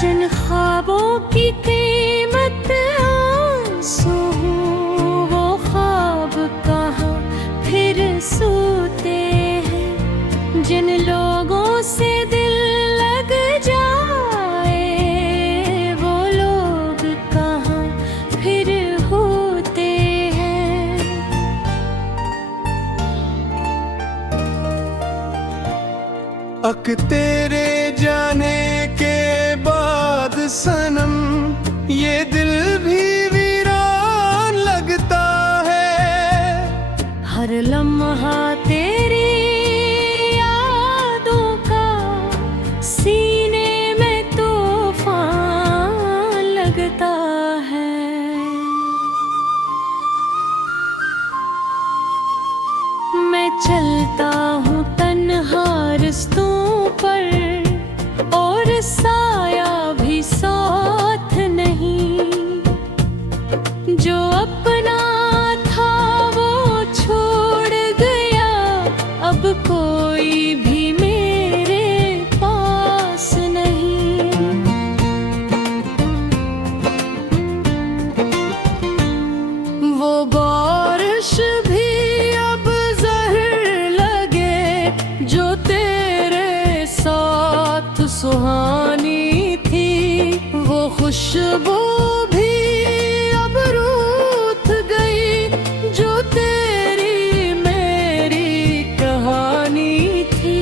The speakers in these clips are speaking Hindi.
जिन ख्वाबों की कीमत आंसू हूँ, वो ख्वाब कहाँ फिर सोते हैं। जिन लोगों से दिल लग जाए, वो लोग कहाँ फिर होते हैं। अक तेरे जाने के बाद सनम, ये दिल भी वीरान लगता है। हर लम्हा तेरी यादों का सीने में तूफान लगता है। मैं चलता हूँ तन्हा रास्तों पर, और साया भी साथ नहीं। जो अपना था वो छोड़ गया, अब कोई भी मेरे पास नहीं। वो बारिश भी अब जहर लगे, जो तेरे साथ सुहानी थी। वो खुशबू भी अब रूठ गई, जो तेरी मेरी कहानी थी।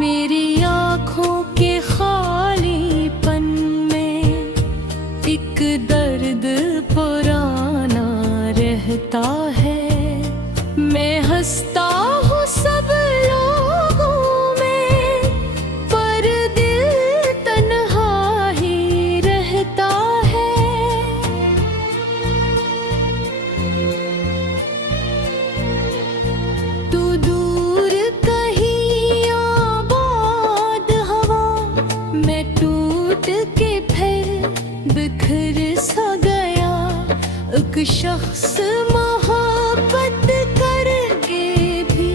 मेरी आँखों के खालीपन में एक दर्द पुराना रहता है। मैं हंसता हूँ सब लोगों में, पर दिल तन्हा ही रहता है। तू दूर कहीं आबाद हवा, मैं टूट के फिर बिखर सा गया। एक शख्स मोहब्बत करके भी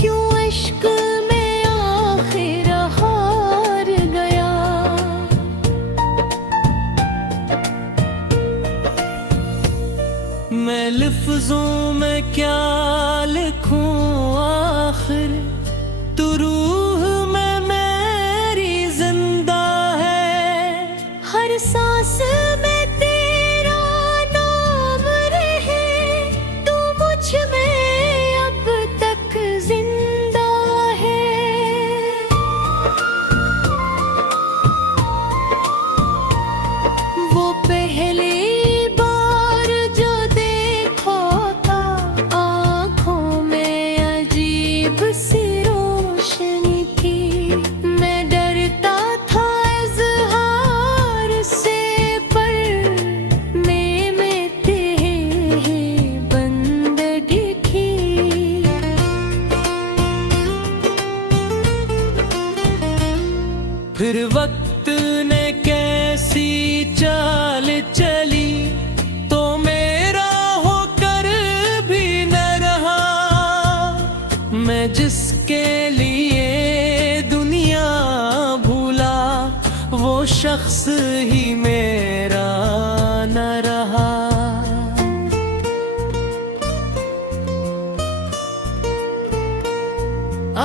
क्यों इश्क में आखिर हार गया। मैं लफ्जों में क्या लिखूं आखिर, तू रूह में मेरी जिंदा है। हर सांस में तेरा नाम रहे, तू मुझ में अब तक जिंदा है। वो पहली बार जो देखा था, आँखों में अजीब सी रोशनी थी। मैं डरता था इज़हार से, पर में तेरी बंदगी थी। फिर वक्त ने कैसी चाल चली, तो मेरा होकर भी न रहा। मैं जिसके लिए दुनिया भूला, वो शख्स ही मेरा न रहा।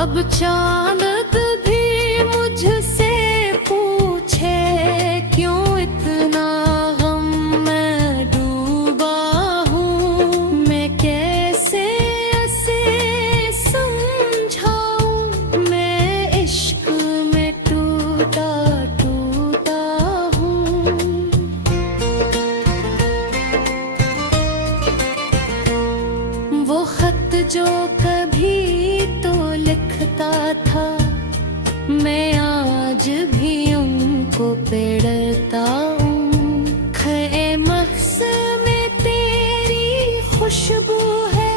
अब चांद भी मुझसे पूछे, क्यों इतना गम मैं डूबा हूँ। मैं कैसे ऐसे समझाऊँ, मैं इश्क में टूटा टूटा हूँ। वो खत जो कभी तो लिखता था, मैं आज भी उनको पढ़ता हूँ। खे महस में तेरी खुशबू है,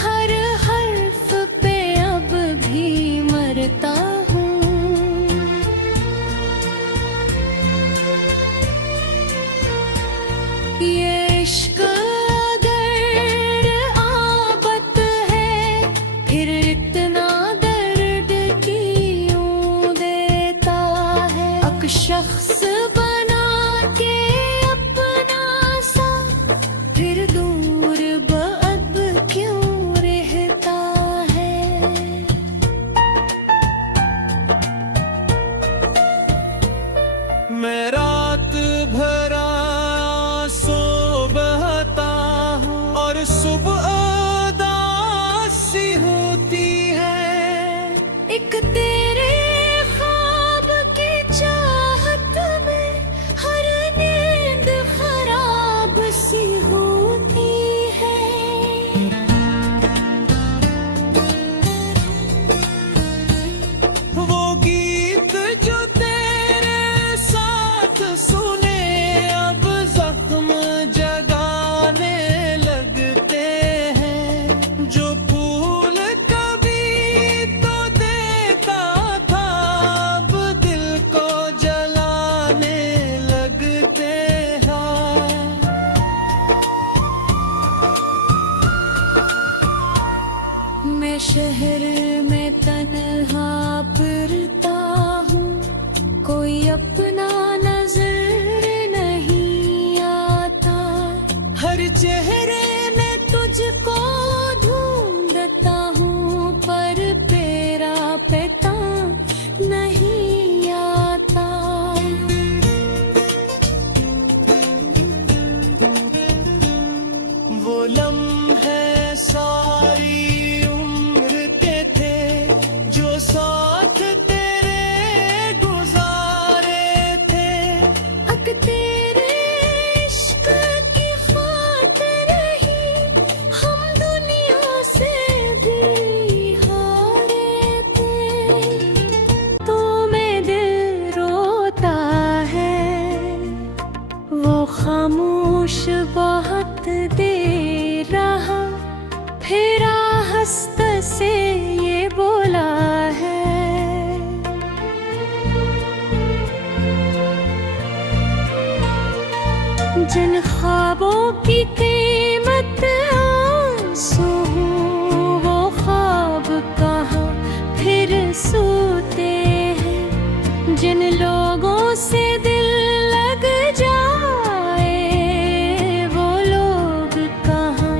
हर हर्फ पे अब भी मरता हूँ। ये इश्क अगर आबत है, फिर इतना शहर में तन्हा फिरता हूँ, कोई अपना नजर नहीं आता। हर चेहरे में तुझको ढूंढता हूँ पर तेरा पता नहीं आता। वो लम्हे सारी उम्र के थे जो साथ तेरे गुजारे थे। अक तेरे इश्क की खातिर ही हम दुनिया से भी हारे थे। तो मैं दिल रोता है, वो खामोश बहुत देर रहा, फिर हस्त से ये बोला है। जिन ख्वाबों की कीमत आंसू हूँ, वो ख्वाब कहाँ फिर सोते हैं। जिन लोगों से दिल लग जाए, वो लोग कहाँ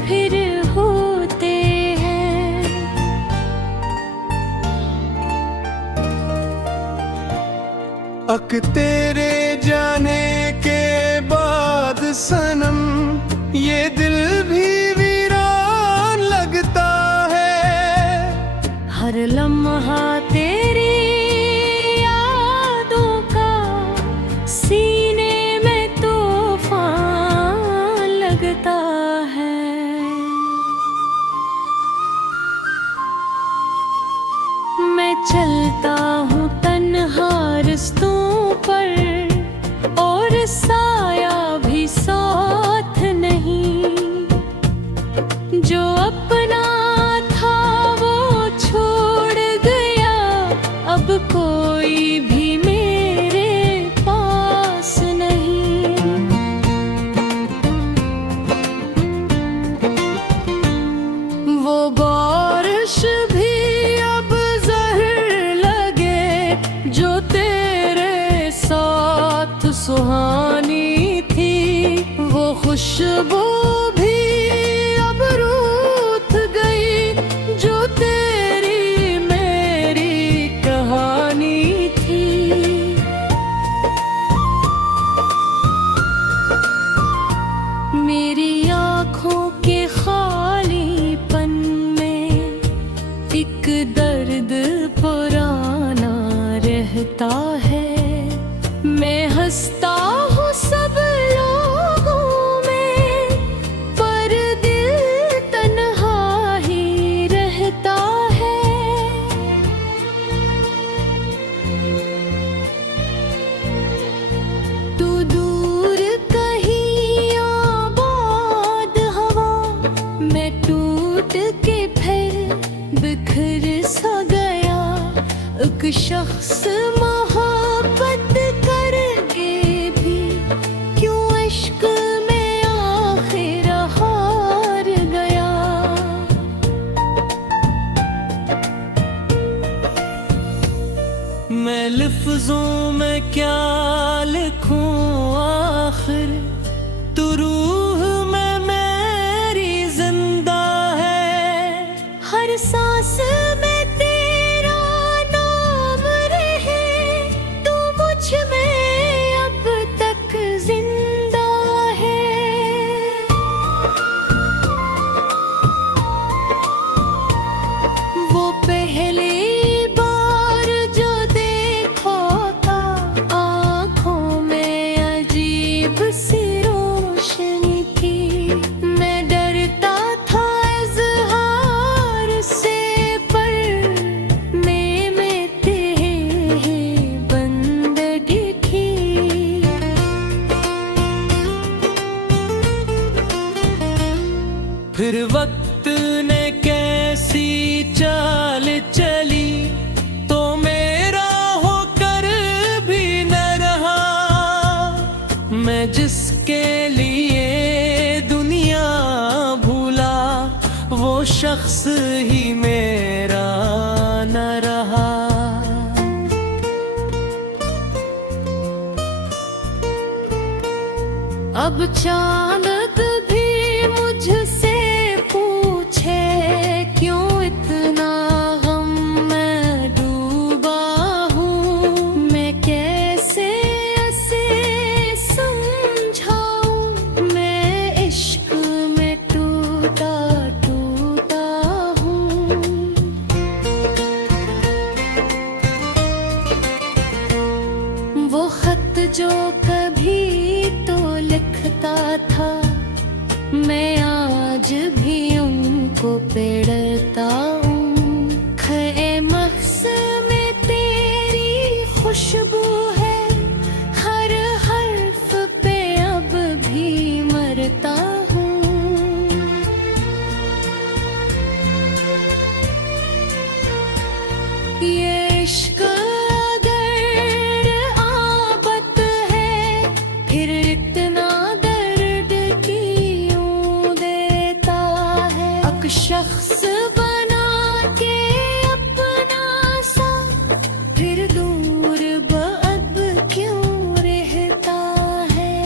फिर होते हैं। अक तेरे जाने के बाद सनम ये दिल भी वीरान लगता है। हर लम्हा तेरी यादों का सीने में तूफान लगता है। मैं चलता हूँ तन्हा रास्तों पर और साया भी साथ नहीं। जो अपना था वो छोड़ गया, अब कोई भी मेरे पास नहीं। वो बारिश भी अब जहर लगे जो तेरे साथ सुहानी थी। वो खुशबू भी अब रूठ गई जो तेरी मेरी कहानी थी। मेरी आँखों के खालीपन में एक दर्द पुराना रहता है। मैं हंसता हूँ सब लोगों में, पर दिल तन्हा ही रहता है। तू दूर कहीं आबाद हवा, मैं टूट के फिर बिखर सा गया। एक शख्स मोहब्बत करके भी क्यों इश्क में आखिर हार गया। मैं लफ्जों में क्या लिखूं आखिर, तू रूह में मेरी जिंदा है। हर सांस में तेरा नाम रहे, तू मुझ में अब तक जिंदा है। वो पहली बार जो देखा था, आँखों में अजीब सी रोशनी थी। मैं डरता था इज़हार से, पर में तेरी बंदगी थी। फिर वक्त ने कैसी चाल चली, तो मेरा होकर भी न रहा। मैं जिसके लिए दुनिया भूला, वो शख्स ही मेरा न रहा। अब चांद भी मुझसे पूछे क्यों इतना गम मैं डूबा हूँ, मैं कैसे ऐसे समझाऊं, मैं इश्क में टूटा टूटा हूँ। वो खत जो कभी तो लिखता था, मैं आज भी उनको पढ़ता हूँ। खे महस में तेरी खुशबू है, हर हर्फ पे अब भी मरता हूँ। ये इश्क शख्स बना के अपना सा, फिर दूर अब क्यों रहता है।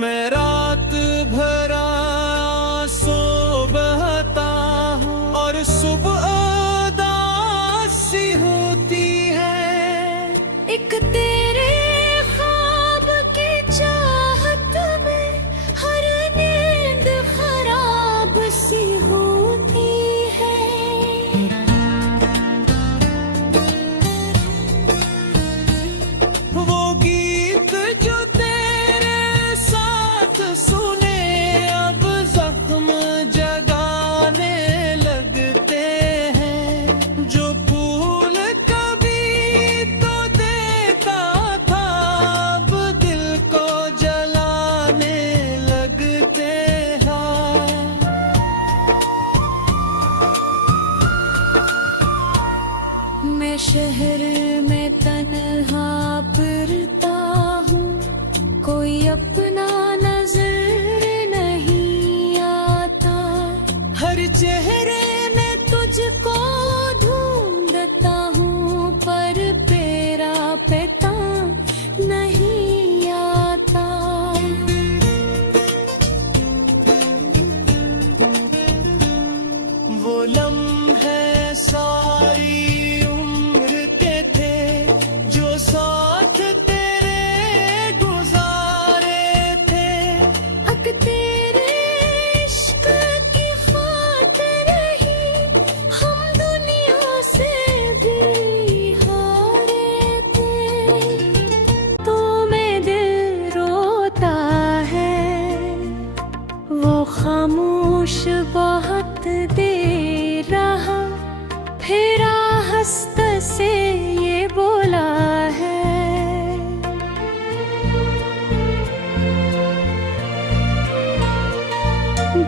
मैं रात भर आंसू बहता हूँ और सुबह उदासी होती है। एक तेरे ख्वाब की चाहत में हर नींद खराब सी होती है। वो गीत जो तेरे साथ सुने अब जख्म जगाने लगते हैं। जो फूल कभी तो देता था अब दिल को जलाने लगते हैं। मैं शहर में तन्हा फिरता हूँ, कोई अपना नजर नहीं आता। हर चेहरे में तुझको ढूंढता हूँ, पर तेरा पता नहीं आता। वो लम्हे सारी उम्र के थे जो साथ तेरे गुजारे थे। अक तेरे इश्क की खातिर ही हम दुनिया से भी हारे थे। तो मैं दिल रोता है, वो खामोश बहुत देर रहा, फिर हस्त से ये बोला है।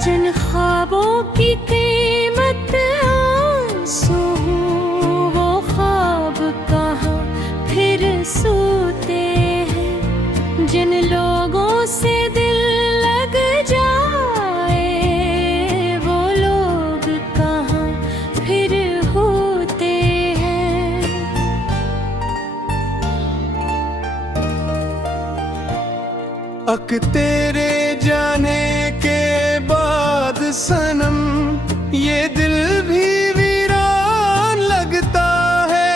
जिन ख्वाबों की कीमत आंसू हूँ, वो ख्वाब कहाँ फिर सूते हैं। जिन लोगों से दिल लग जाए, वो लोग कहाँ फिर होते हैं। अक तेरे जाने के बाद सनम ये दिल भी वीरान लगता है।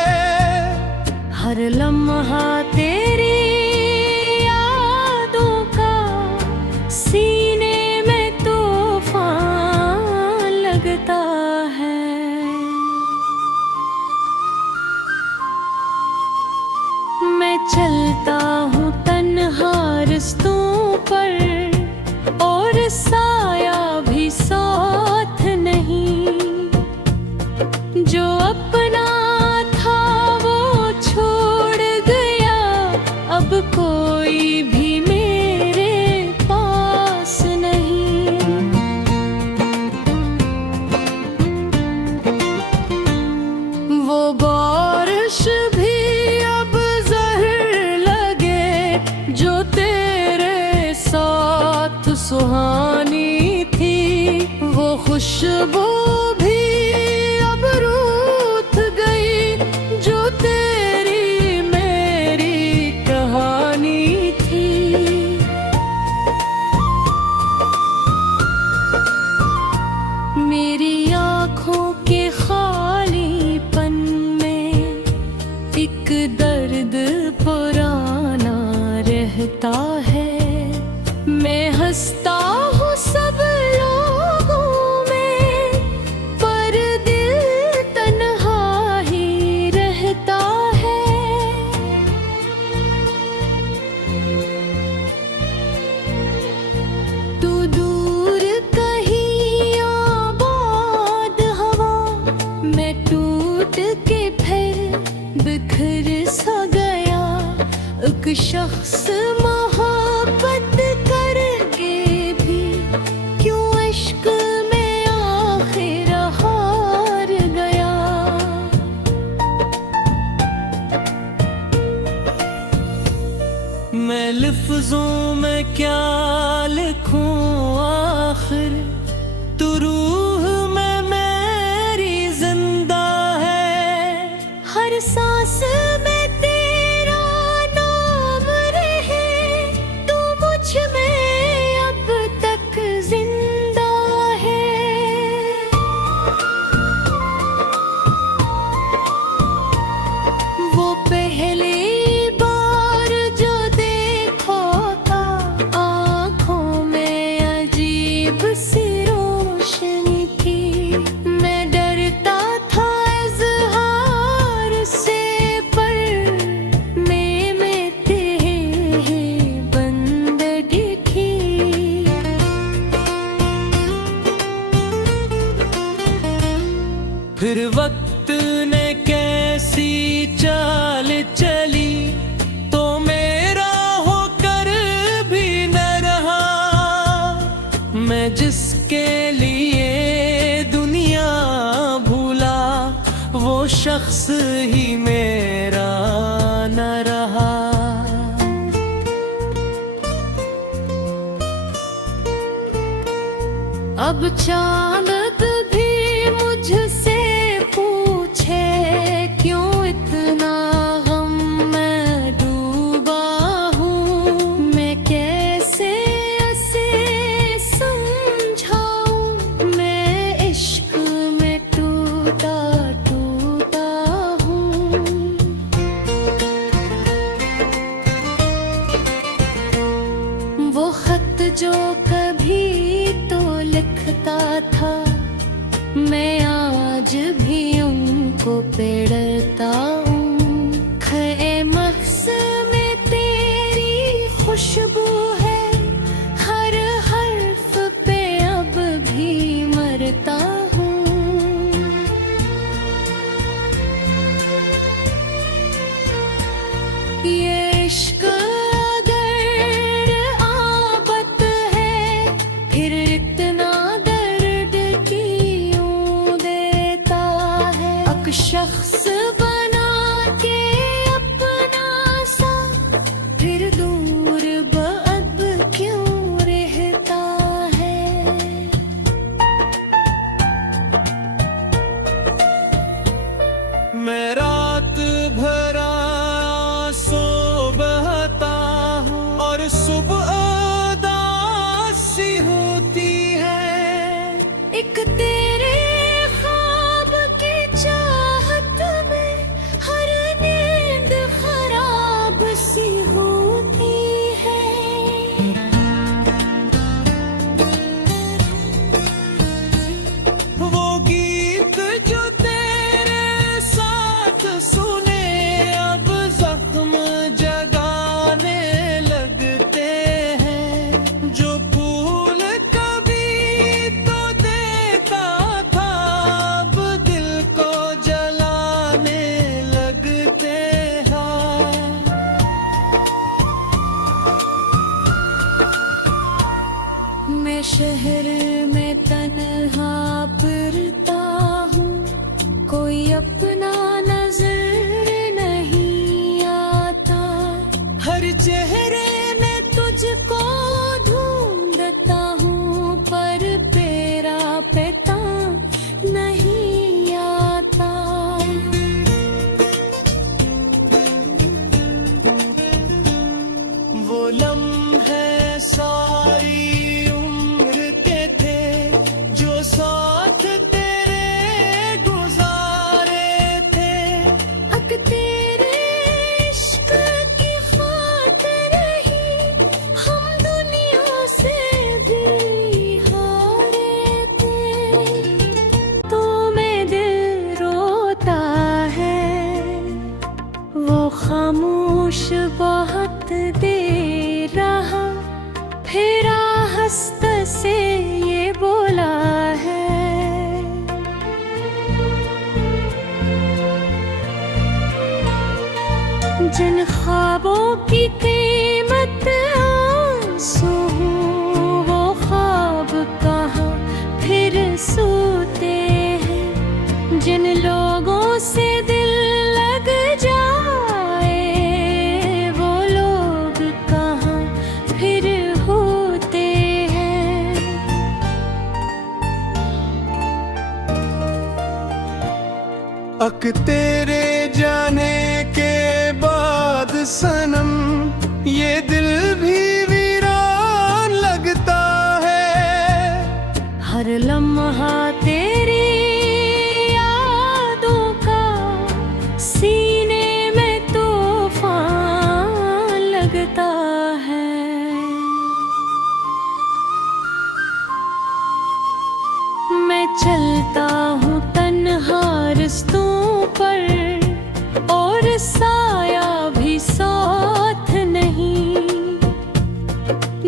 हर लम्हा तेरी यादों का सीने में तूफान लगता है। मैं चलता हूँ तन्हा रास्तों पर, खुशबू भी अब रूठ गई जो तेरी मेरी कहानी थी। मेरी आँखों के खालीपन में एक दर्द पुराना रहता है। मैं हंसता हूँ सब लोगों में, पर दिल तन्हा ही रहता है। तू दूर कहीं आबाद हवा, मैं टूट के फिर बिखर सा गया। एक शख्स मोहब्बत करके भी क्यों इश्क में आखिर हार गया। मैं लफ्जों में क्या लिखूं आखिर, तू रूह में मेरी जिंदा है। हर सांस में तेरा नाम रहे, तू मुझ में अब तक जिंदा है। वो पहली बार जो देखा था, आँखों में अजीब सी रोशनी थी। मैं डरता था इज़हार से, पर में तेरे बंदगी थी। फिर वक्त ने कैसी चाल चली, तो मेरा होकर भी न रहा। मैं जिसके लिए दुनिया भूला, वो शख्स ही मेरा न रहा। अब चांद भी मुझसे पूछे, क्यों इतना गम मैं डूबा हूँ। मैं कैसे ऐसे समझाऊँ, मैं इश्क में टूटा टूटा हूँ। वो खत जो कभी तो लिखता था, मैं आज भी उनको पढ़ता हूँ। खे मख्स में तेरी खुशबू है, हर हर्फ पे अब भी मरता हूँ। ये इश्क अगर आबत है, फिर इतना दर्द क्यों देता है। एक शख्स बना के अपना सा, फिर दूर अब क्यों रहता है। मैं रात भर आंसू बहता हूँ, और सुबह उदासी होती है। एक तेरे ख्वाब की चाहत में हर नींद खराब सी होती है। वो गीत जो तेरे साथ सुने, अब जख्म जगाने लगते हैं। जो फूल कभी तो देता था, अब दिल को जलाने लगते हैं। मैं शहर में तन्हा फिरता हूँ, कोई अपना नजर नहीं आता। हर चेहरे में तुझको ढूंढता हूँ, पर तेरा पे ताना लम्हे सारी उम्र के थे जो साथ तेरे गुजारे थे। अक तेरे इश्क की खातिर ही हम दुनिया से भी हारे थे। तो मैं दिल रोता है वो खामोश बहुत देर रहा, फिर हंसत से ये बोला है। जिन ख्वाबों की कीमत आंसू वो ख्वाब कहाँ फिर सूते हैं। जिन लोगों से दिल लग जाए वो लोग कहाँ फिर होते हैं। अक तेरे जाने के बाद सनम ये दिल भी वीरान लगता है। हर लम्हा तेरी यादों का सीने में तूफान लगता है। मैं चलता हूँ तन्हा रस्तों पर और साया भी साथ नहीं।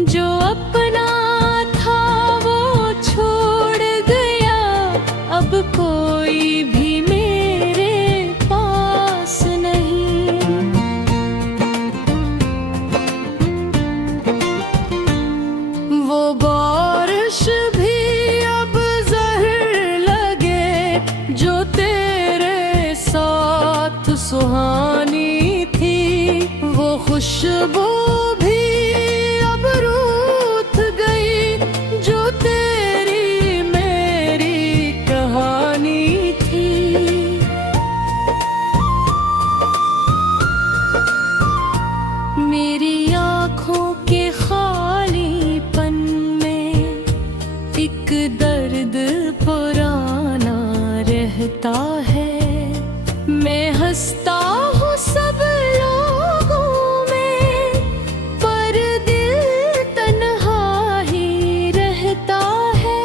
जो अपना था वो छोड़ गया, अब कोई भी मेरे पास नहीं। वो बारिश भी अब जहर लगे जो तेरे साथ सुहानी थी। वो खुशबू भी अब रूठ गई जो तेरी मेरी कहानी थी। मेरी आँखों के खालीपन में एक दर्द पुराना रहता है। मैं हंसता हूँ सब लोगों में पर दिल तन्हा ही रहता है।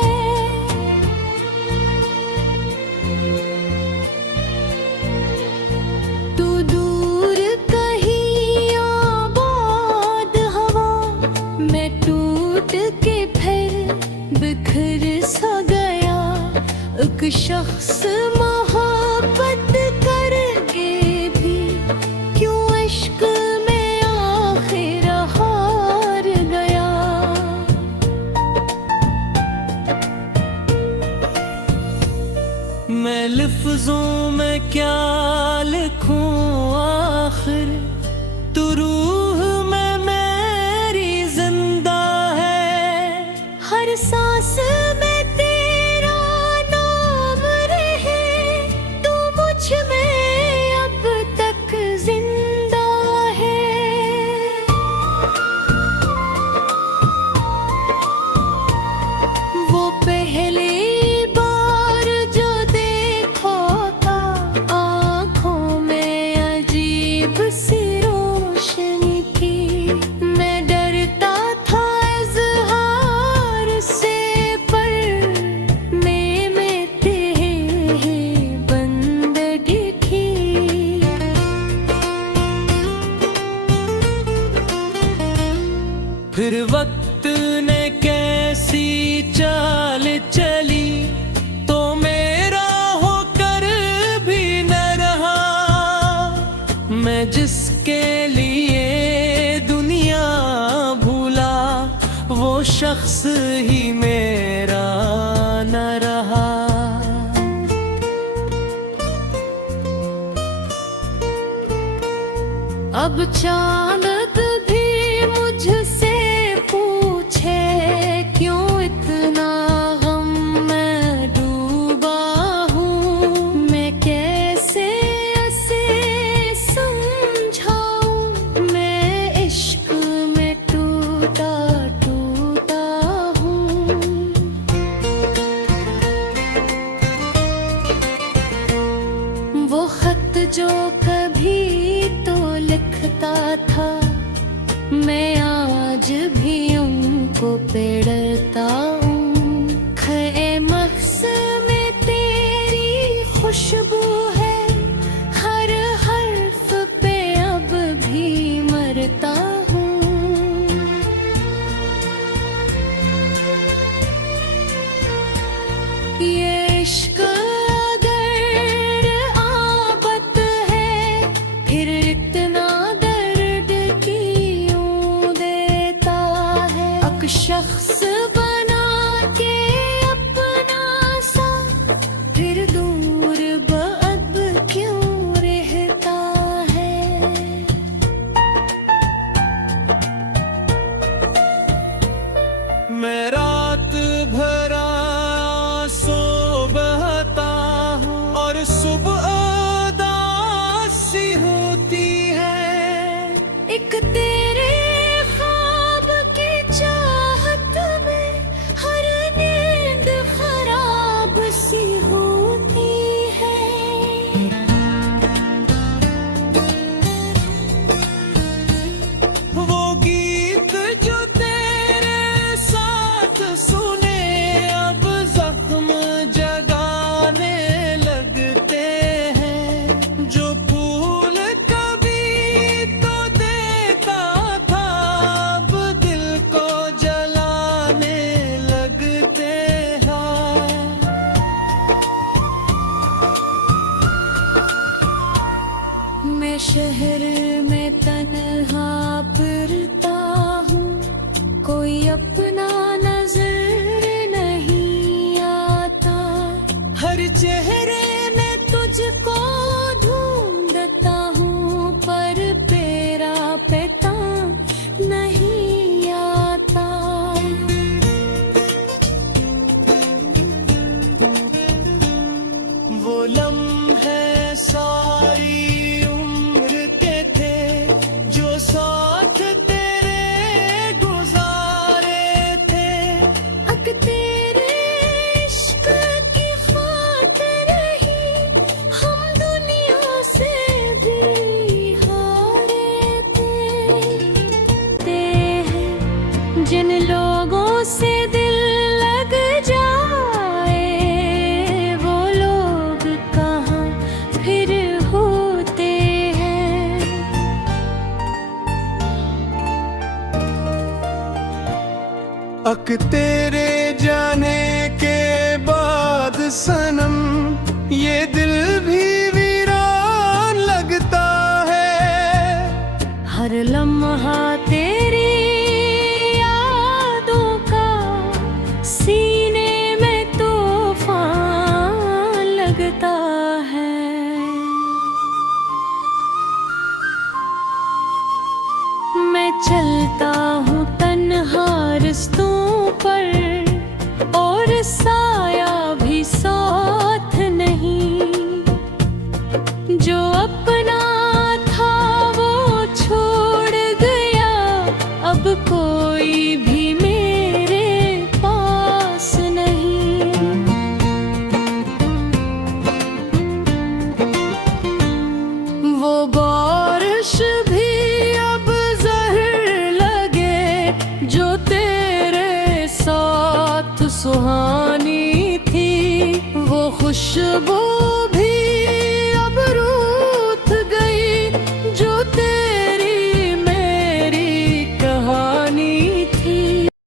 तू दूर कहीं आबाद हवा, मैं टूट के फिर बिखर सा गया। एक शख्स मोहब्बत करके भी क्यों इश्क में आखिर हार गया। मैं लफ्जों में क्या लिखूं आखिर, तू रूह में मेरी जिंदा है। हर सांस में तेरा नाम रहे, तू मुझ में अब तक जिंदा है। वो पहली बार जो देखा था आँखों में अजीब सी रोशनी थी। मैं डरता था इज़हार से पर में तेरी बंदगी थी। फिर वक्त ने कैसी चाल चली तो मेरा होकर भी न रहा। मैं जिसके लिए दुनिया भूला वो शख्स ही मेरा न रहा। अब चांद भी मुझसे पूछे क्यों इतना गम में डूबा हूँ। मैं कैसे ऐसे समझाऊं, मैं इश्क में आज भी उनको पे डरता हूँ। खे मख्स में तेरी खुशबू है, हर हर्फ पे अब भी मरता हूँ। ये इश्क अगर आफत है, फिर इतना दर्द क्यों देता है। अक शख्स बना के अपना सा, फिर दूर बअब क्यों रहता है। मैं रात भर आंसू बहता हूँ और सुबह उदासी होती है। एक तेरे ख्वाब की चाहत में हर नींद खराब सी होती है। वो गीत जो तेरे साथ सुने अब जख्म जगाने लगते हैं। जो फूल कभी तो देता था अब दिल को जलाने लगते हैं। मैं शहर में तन्हा फिरता हूँ, कोई अपना नजर नहीं आता। हर चेहरे में तुझको ढूंढता हूँ, पर तेरा पता नहीं आता। वो लम्हे सारी उम्र के थे जो साथ तेरे गुजारे थे। अक तेरे इश्क की खातिर ही हम दुनिया से भी हारे थे। ते हैं जिन लोगों से दिल लग जाए, वो लोग कहाँ फिर होते हैं। अक तेरे जाने के बाद सनम ये दिल भी वीरान लगता है। हर लम्हा तेरी यादों का सीने में तूफान लगता है। मैं चलता हूँ तन्हा रस्तों पर, और साया भी साथ नहीं। जो अपना था वो छोड़ गया, अब को